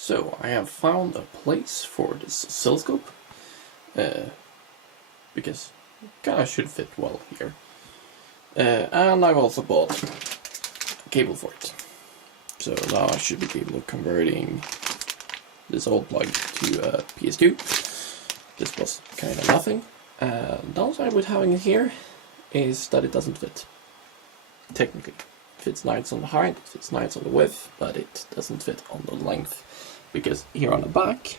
So I have found a place for this oscilloscope, because it kinda should fit well here. And I've also bought a cable for it. So now I should be capable of converting this old plug to a PS2. This was kind of nothing. The downside with having it here is that it doesn't fit. Technically. It fits nice on the height, it fits nice on the width, but it doesn't fit on the length. Because here on the back,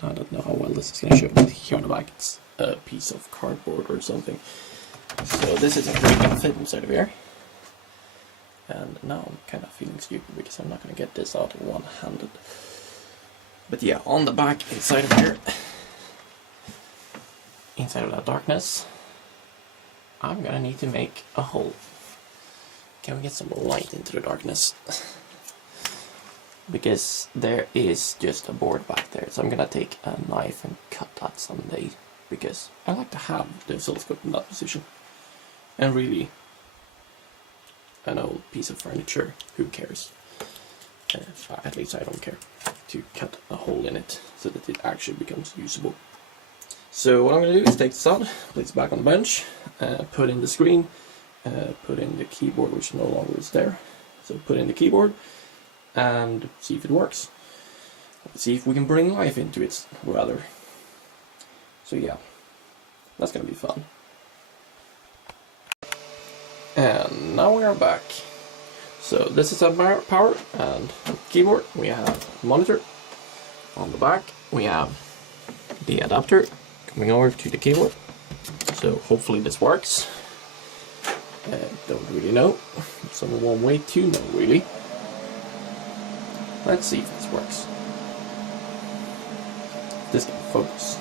I don't know how well this is going to show, but here on the back it's a piece of cardboard or something. So this isn't really going to fit inside of here. And now I'm kind of feeling stupid because I'm not going to get this out one-handed. But yeah, on the back, inside of here, inside of that darkness, I'm going to need to make a hole. Can we get some light into the darkness? Because there is just a board back there, so I'm gonna take a knife and cut that someday, because I like to have the oscilloscope in that position. And really, an old piece of furniture, who cares? At least I don't care, to cut a hole in it so that it actually becomes usable. So what I'm gonna do is take this out, place it back on the bench, put in the screen, put in the keyboard, which no longer is there. So put in the keyboard and see if it works. Let's see if we can bring life into it, rather. So yeah, that's gonna be fun. And now we are back. So this is our power and keyboard. We have monitor. On the back we have the adapter coming over to the keyboard. So hopefully this works. Don't really know. There's only one way to know, really. Let's see if this works. This can focus.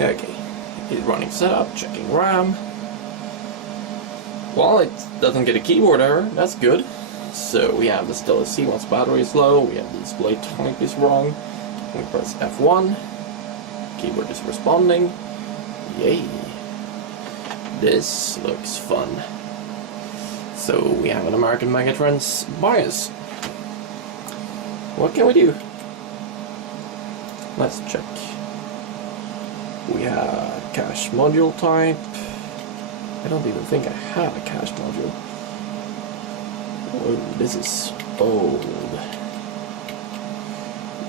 Okay, it's running setup, checking RAM. Well, it doesn't get a keyboard error, that's good. So we have the still C once battery is low, we have the display type is wrong. We press F1, keyboard is responding. Yay! This looks fun. So we have an American Megatrends BIOS. What can we do? Let's check. We have cache module type. I don't even think I have a cache module. Oh, this is old.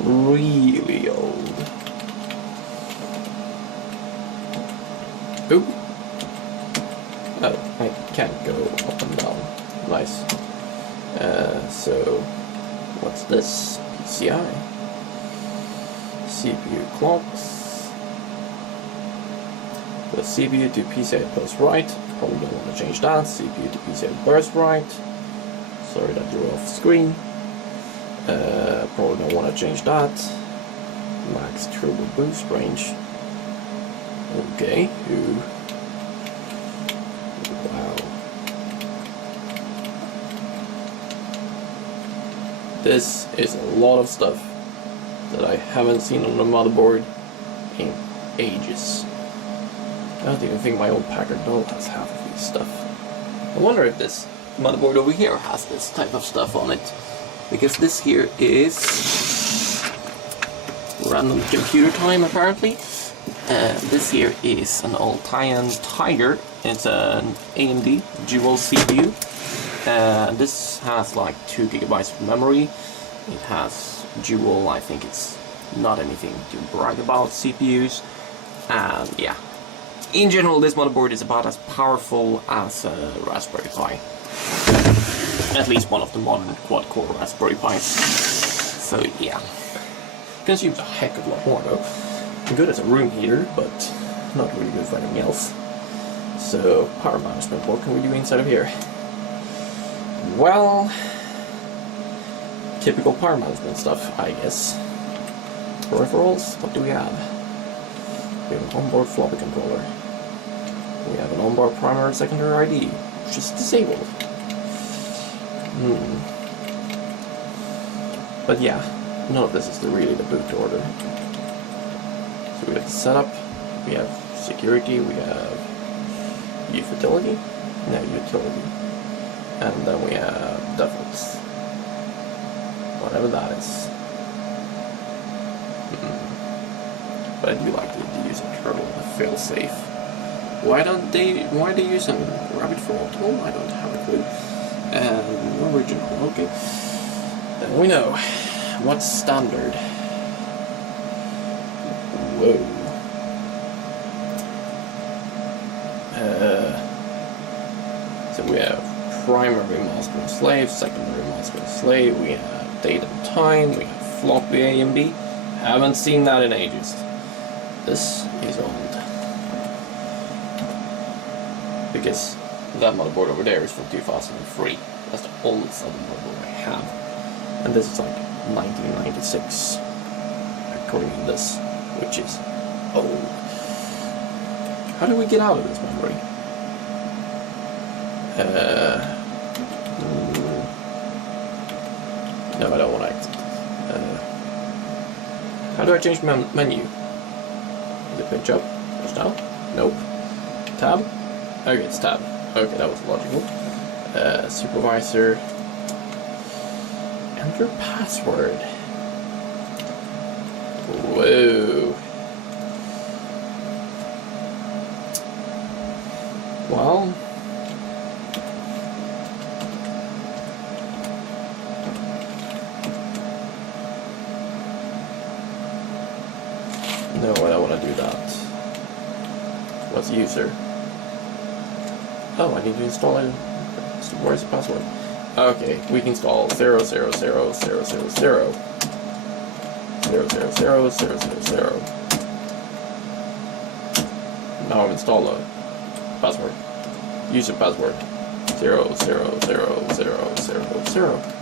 Really old. Oop. Oh, I can't go up and down. Nice. So, what's this? PCI. CPU clocks. The CPU to PCI plus right. Probably don't want to change that. CPU to PCI burst right. Sorry that you're off screen. Probably don't want to change that. Max turbo boost range. Okay. Ooh. Wow. This is a lot of stuff that I haven't seen on the motherboard in ages. I don't even think my old Packard Bell has half of this stuff. I wonder if this motherboard over here has this type of stuff on it. Because this here is random computer time apparently. This here is an old Tyan Tiger. It's an AMD dual CPU. This has like 2 gigabytes of memory. It has dual, I think it's not anything to brag about CPUs. And yeah, in general this motherboard is about as powerful as a Raspberry Pi. At least one of the modern quad-core Raspberry Pis. So yeah, consumes a heck of a lot more though. Good as a room heater, but not really good for anything else. So, power management, what can we do inside of here? Well, typical power management stuff, I guess. Peripherals, what do we have? We have an onboard floppy controller. We have an onboard primary and secondary ID, which is disabled. But yeah, none of this is really the boot order. So we have the setup, we have security, we have utility, no utility, and then we have defaults. Whatever that is. But I do like to use a turtle to feel safe. Why are they using rabbit for optimal? I don't have a clue. Original, okay. Then we know. What's standard? Whoa. So we have primary master and slave, secondary master and slave, we have date and time, we have floppy A and B. Haven't seen that in ages. This is old. Because that motherboard over there is from 2003. That's the oldest other motherboard I have. And this is like 1996, according to this, which is old. How do we get out of this memory? No, I don't want to exit. How do I change my menu? Is it pinch up? Push down? Nope. Tab? Okay, it's tab. Okay, that was logical. Supervisor. Enter password. Whoa. Well. No, I don't want to do that. What's user? Oh, I need to install it. Where's the password? Okay, we can install 0000000. Now I've installed a password. User password 0000000.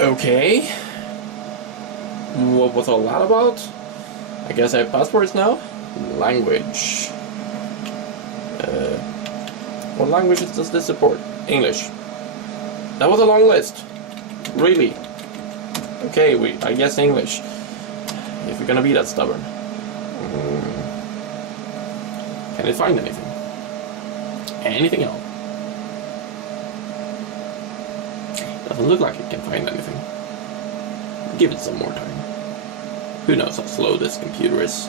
Okay. What was all that about? I guess I have passwords now. Language. What languages does this support? English. That was a long list. Really? Okay, I guess English. If we're gonna be that stubborn. Can it find anything? Anything else? Doesn't look like it can find anything. Give it some more time. Who knows how slow this computer is.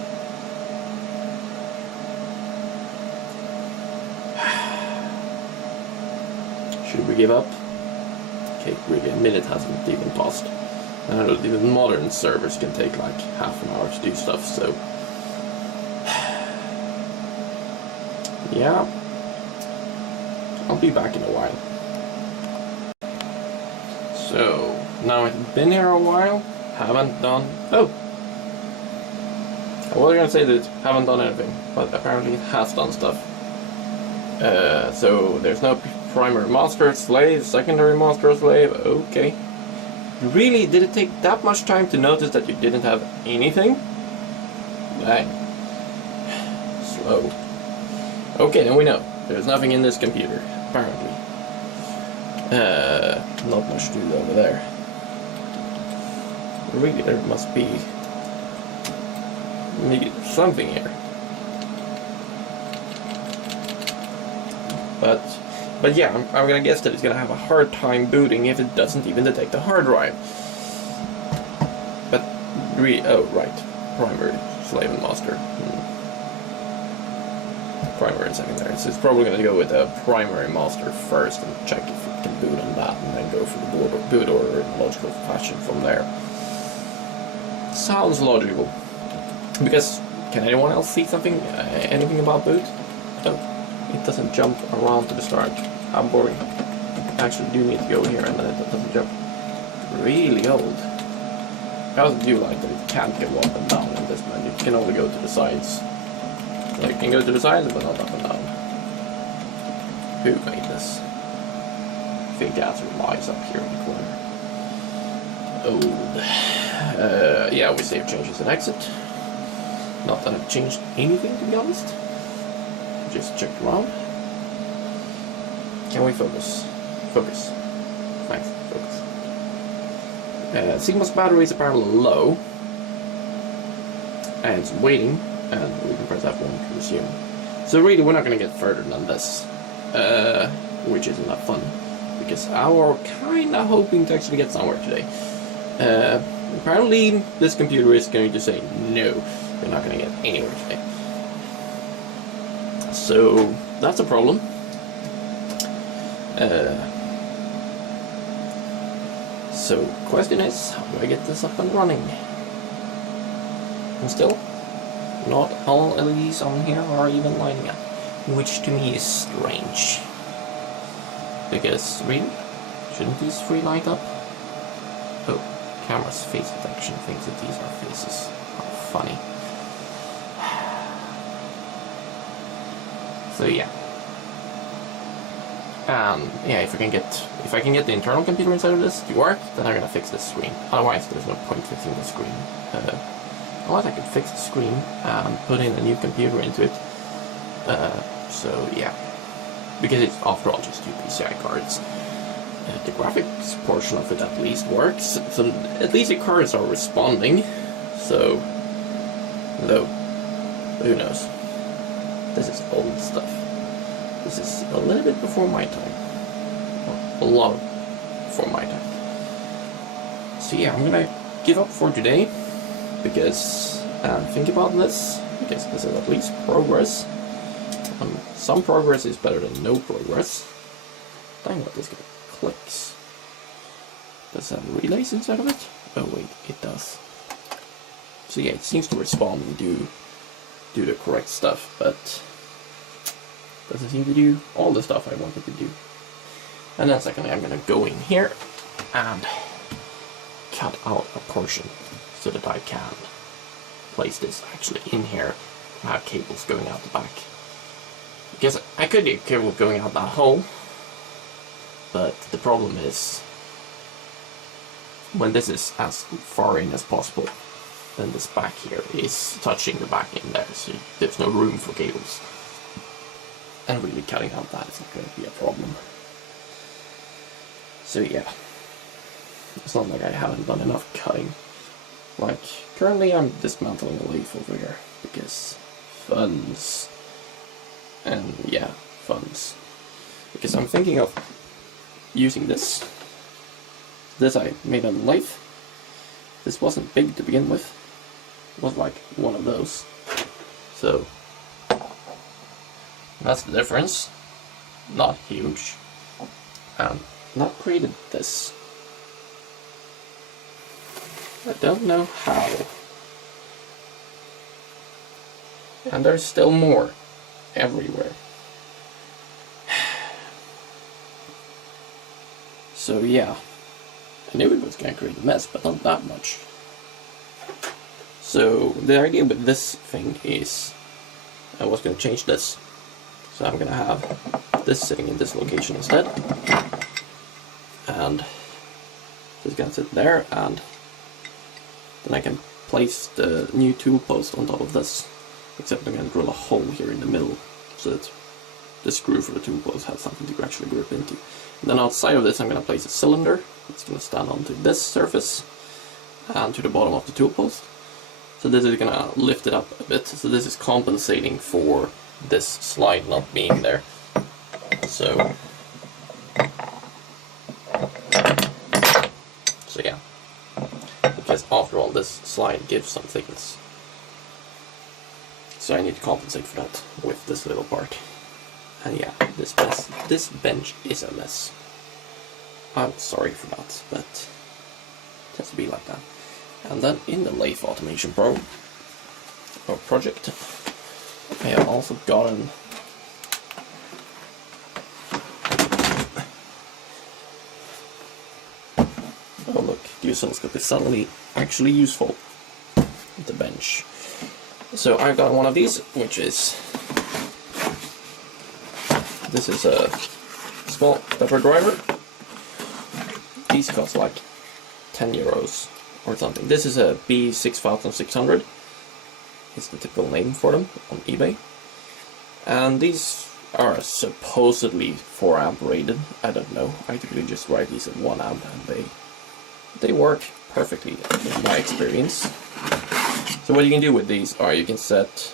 Should we give up? Okay, really, a minute hasn't even passed. I don't know, even modern servers can take like half an hour to do stuff, so... yeah. I'll be back in a while. So, now I've been here a while, haven't done... oh! I was gonna say that it haven't done anything, but apparently it has done stuff. So, there's no primary master slave, secondary master slave, okay. Really, did it take that much time to notice that you didn't have anything? Dang. Slow. Okay, then we know. There's nothing in this computer, apparently. Not much to do over there. Really, there must be maybe something here. But yeah, I'm gonna guess that it's gonna have a hard time booting if it doesn't even detect the hard drive. But oh right, primary, slave and master. Primary and secondary. So it's probably gonna go with a primary master first and check if it can boot on that, and then go for the boot order in logical fashion from there. Sounds logical. Because can anyone else see something, anything about boot? No. It doesn't jump around to the start. How boring. I actually do need to go here and then it doesn't jump. Really old. I also do like that it can't go up and down in this menu. It can only go to the sides. So you can go to the sides but not up and down. Who made this? I think the answer lies up here in the corner. Old. Yeah, we save changes and exit. Not that I've changed anything, to be honest. Just checked around. Can we focus? Focus. Nice, focus. Sigma's battery is apparently low. And it's waiting. And we can press F1 to resume. So really, we're not gonna get further than this, which isn't that fun, because I were kinda hoping to actually get somewhere today. Apparently, this computer is going to say no, you're not gonna get anywhere today. So that's a problem. So question is, how do I get this up and running? And still, not all LEDs on here are even lighting up, which to me is strange. Because, really? Shouldn't these three light up? Oh, camera's face detection thinks that these are faces. How funny. So yeah. Yeah, if I can get the internal computer inside of this to work, then I'm gonna fix this screen. Otherwise, there's no point fixing the screen. Otherwise, I could fix the screen and put in a new computer into it. So yeah, because it's after all just two PCI cards. The graphics portion of it at least works, so at least the cards are responding. So, though, who knows? This is old stuff. This is a little bit before my time. Well, a lot before my time. So yeah, I'm gonna give up for today, because think about this, because this is at least progress. Some progress is better than no progress. Dang, what this guy clicks. Does it have relays inside of it? Oh wait, it does. So yeah, it seems to respond and do the correct stuff, but doesn't seem to do all the stuff I wanted to do. And then secondly, I'm gonna go in here and cut out a portion so that I can place this actually in here and have cables going out the back. Because I could get cable going out that hole, but the problem is when this is as far in as possible, then this back here is touching the back in there, so there's no room for cables. And really cutting out that is not going to be a problem. So yeah, it's not like I haven't done enough cutting. Like, currently I'm dismantling a lathe over here, because funds. And yeah, funds. Because I'm thinking of using this. This I made on the lathe. This wasn't big to begin with. It was like one of those. So that's the difference. Not huge. And not created this. I don't know how. And there's still more everywhere. So yeah, I knew it was going to create a mess, but not that much. So the idea with this thing is I was going to change this. So I'm going to have this sitting in this location instead. And this is going to sit there, and then I can place the new tool post on top of this. Except I'm going to drill a hole here in the middle so that the screw for the tool post has something to actually grip into. And then outside of this I'm going to place a cylinder. It's going to stand onto this surface and to the bottom of the tool post. So this is going to lift it up a bit. So this is compensating for this slide not being there. So yeah, because after all this slide gives some thickness. So I need to compensate for that with this little part. And yeah, this bench is a mess. I'm sorry for that, but it has to be like that. And then in the Lathe Automation Pro, or project, I have also gotten oh look, the oscilloscope is suddenly actually useful with the bench. So I've got one of these, which is, this is a small stepper driver. These cost like 10 euros or something. This is a B6600. It's the typical name for them on eBay. And these are supposedly 4 amp rated. I don't know. I typically just write these at 1 amp and they work perfectly in my experience. So what you can do with these are you can set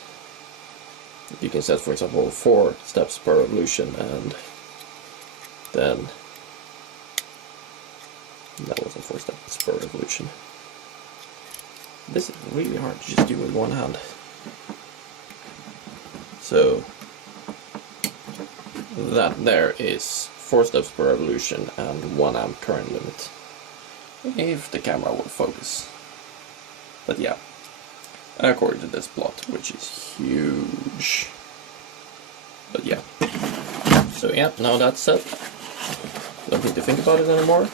you can set, for example, 4 steps per revolution, and then that wasn't 4 steps per revolution. This is really hard to just do with one hand. So that there is 4 steps per revolution and 1 amp current limit, if the camera will focus. But yeah, according to this plot, which is huge. But yeah, so yeah, now that's set. Don't need to think about it anymore.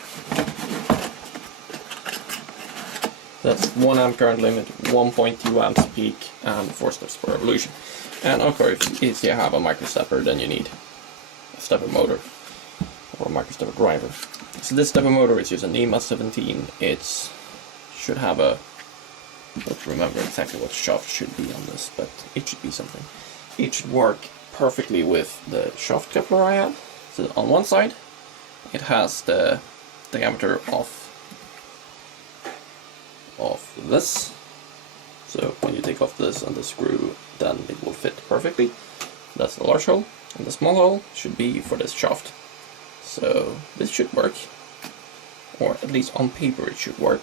That's 1 amp current limit, 1.2 amps peak, and 4 steps per revolution. And of course, if you have a micro stepper, then you need a stepper motor or a micro stepper driver. So this stepper motor is just an NEMA 17. It should have a, I don't remember exactly what shaft should be on this, but it should be something. It should work perfectly with the shaft coupler I have. So on one side, it has the diameter of this. So when you take off this and the screw, then it will fit perfectly. That's the large hole, and the small hole should be for this shaft. So this should work, or at least on paper it should work.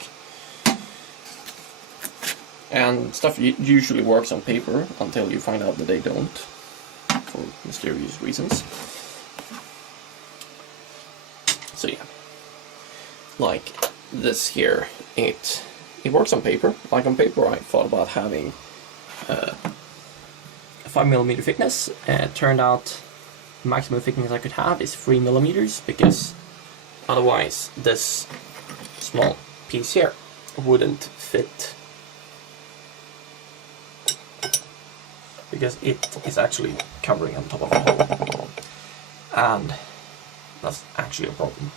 And stuff usually works on paper until you find out that they don't, for mysterious reasons. So yeah, like this here, it works on paper. Like on paper, I thought about having a 5mm thickness. It turned out the maximum thickness I could have is 3mm, because otherwise this small piece here wouldn't fit, because it is actually covering on top of the hole, and that's actually a problem.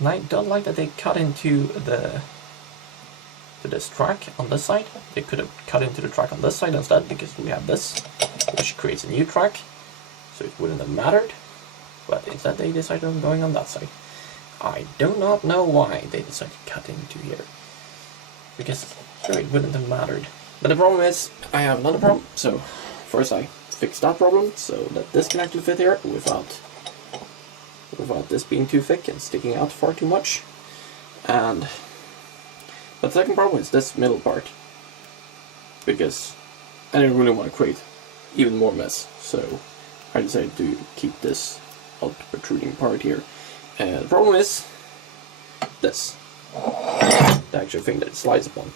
And I don't like that they cut into this track on this side. They could have cut into the track on this side instead, because we have this, which creates a new track, so it wouldn't have mattered. But instead they decided on going on that side. I do not know why they decided to cut into here, because sure, it wouldn't have mattered. But the problem is, I have another problem. So first I fixed that problem so that this can actually fit here without this being too thick and sticking out far too much. But the second problem is this middle part, because I didn't really want to create even more mess, so I decided to keep this out protruding part here. And the problem is this, the actual thing that it slides upon.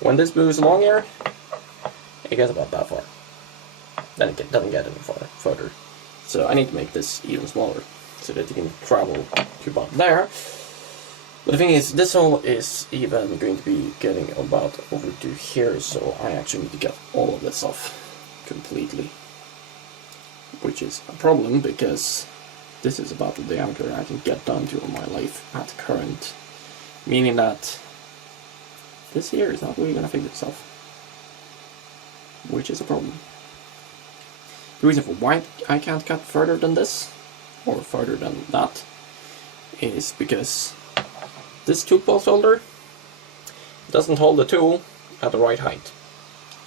When this moves along here, it gets about that far. Then it doesn't get any further. So I need to make this even smaller, so that it can travel to about there. But the thing is, this hole is even going to be getting about over to here, so I actually need to get all of this off completely. Which is a problem, because this is about the diameter I can get down to in my life at current. Meaning that this here is not really going to fix itself. Which is a problem. The reason for why I can't cut further than this, or further than that, is because this tool post holder doesn't hold the tool at the right height.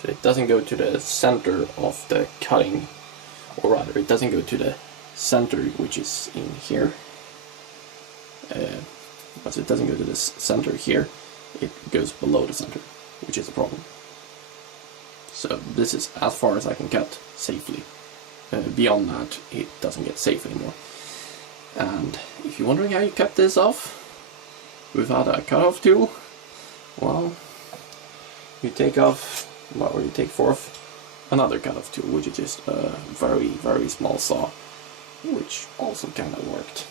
So it doesn't go to the center of the cutting, or rather it doesn't go to the center, which is in here. But it doesn't go to this center here, it goes below the center, which is a problem. So this is as far as I can cut safely. Beyond that, it doesn't get safe anymore. And if you're wondering how you cut this off without a cutoff tool, well, you take off, or you take forth another cutoff tool, which is just a very, very small saw, which also kind of worked.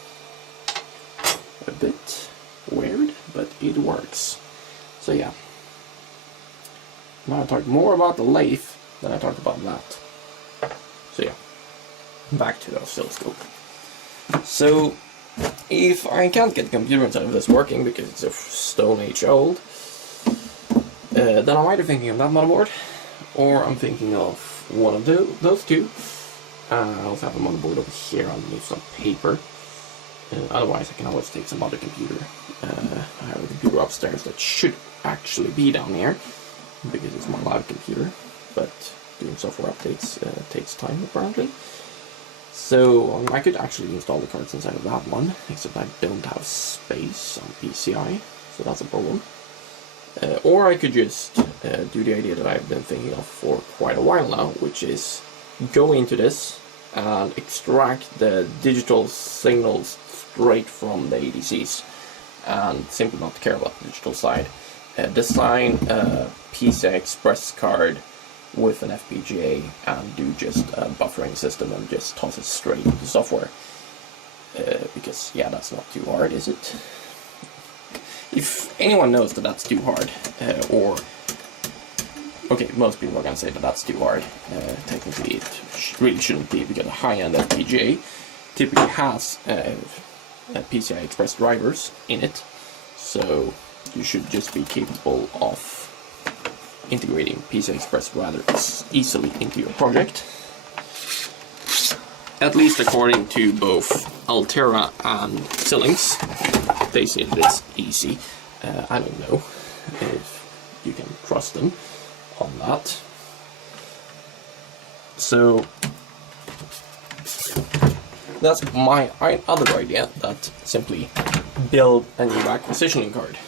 A bit weird, but it works. So yeah. Now I talked more about the lathe than I talked about that. So yeah, back to the oscilloscope. So if I can't get the computer inside of this working because it's a Stone Age old, then I'm either thinking of that motherboard, or I'm thinking of one of those two. I also have a motherboard over here underneath some paper. Otherwise I can always take some other computer. I have a computer upstairs that should actually be down here, because it's my live computer, but doing software updates takes time apparently. So I could actually install the cards inside of that one, except I don't have space on PCI, so that's a problem. Or I could just do the idea that I've been thinking of for quite a while now, which is go into this and extract the digital signals straight from the ADCs and simply not care about the digital side. Design a PCI Express card with an FPGA and do just a buffering system and just toss it straight into software. Because yeah, that's not too hard, is it? If anyone knows that that's too hard, or okay, most people are gonna say that that's too hard. Technically, it really shouldn't be, because a high-end FPGA typically has PCI Express drivers in it, so you should just be capable of integrating PCI Express rather easily into your project. At least according to both Altera and Xilinx, they say that it's easy. I don't know if you can trust them on that. So that's my other idea, that simply build a new acquisitioning card.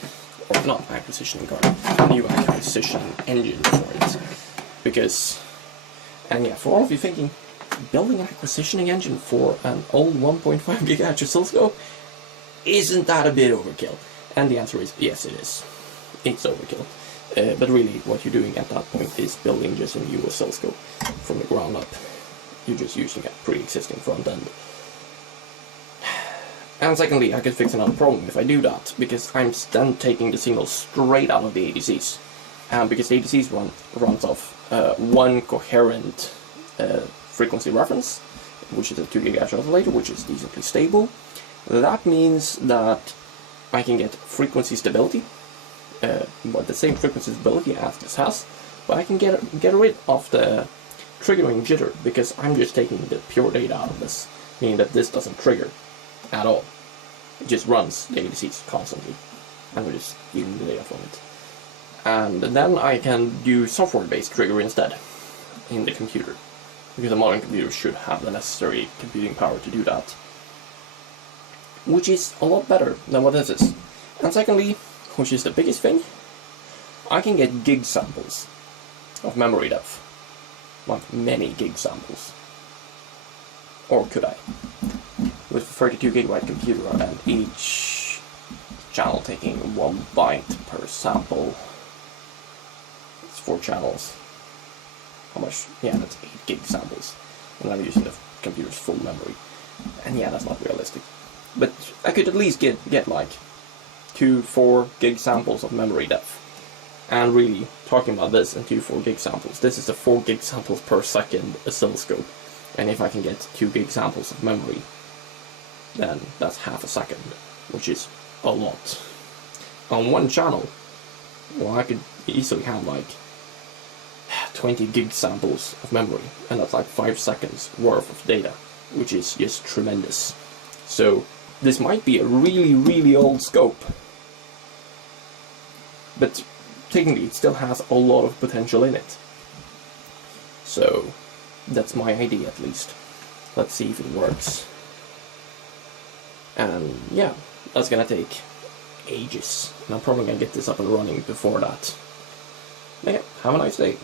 Or not acquisitioning card, a new acquisitioning engine for it. Because, and yeah, for all of you thinking, building an acquisitioning engine for an old 1.5 GHz oscilloscope, isn't that a bit overkill? And the answer is yes, it is. It's overkill. But really, what you're doing at that point is building just a new oscilloscope from the ground up. You're just using a pre-existing front end. And secondly, I could fix another problem if I do that, because I'm then taking the signal straight out of the ADCs. And because the ADCs runs off one coherent frequency reference, which is a 2 GHz oscillator, which is decently stable. That means that I can get frequency stability, but the same frequency stability as this has, but I can get rid of the triggering jitter, because I'm just taking the pure data out of this, meaning that this doesn't trigger at all. It just runs the ADCs constantly, and we're just using the data from it. And then I can do software-based trigger instead in the computer, because a modern computer should have the necessary computing power to do that, which is a lot better than what this is. And secondly, which is the biggest thing, I can get gig samples of memory depth, like many gig samples. Or could I? With a 32 GB computer and each channel taking 1 byte per sample. It's 4 channels. How much? Yeah, that's 8 gig samples. And I'm using the computer's full memory. And yeah, that's not realistic. But I could at least get like 2-4 gig samples of memory depth. And really, talking about this and 2-4 gig samples, this is a 4 gig samples per second oscilloscope. And if I can get 2 gig samples of memory, then that's half a second, which is a lot. On one channel, well, I could easily have like 20 gig samples of memory, and that's like 5 seconds worth of data, which is just tremendous. So this might be a really, really old scope, but technically it still has a lot of potential in it. So that's my idea, at least. Let's see if it works. And yeah, that's gonna take ages, and I'm probably gonna get this up and running before that. Okay, have a nice day.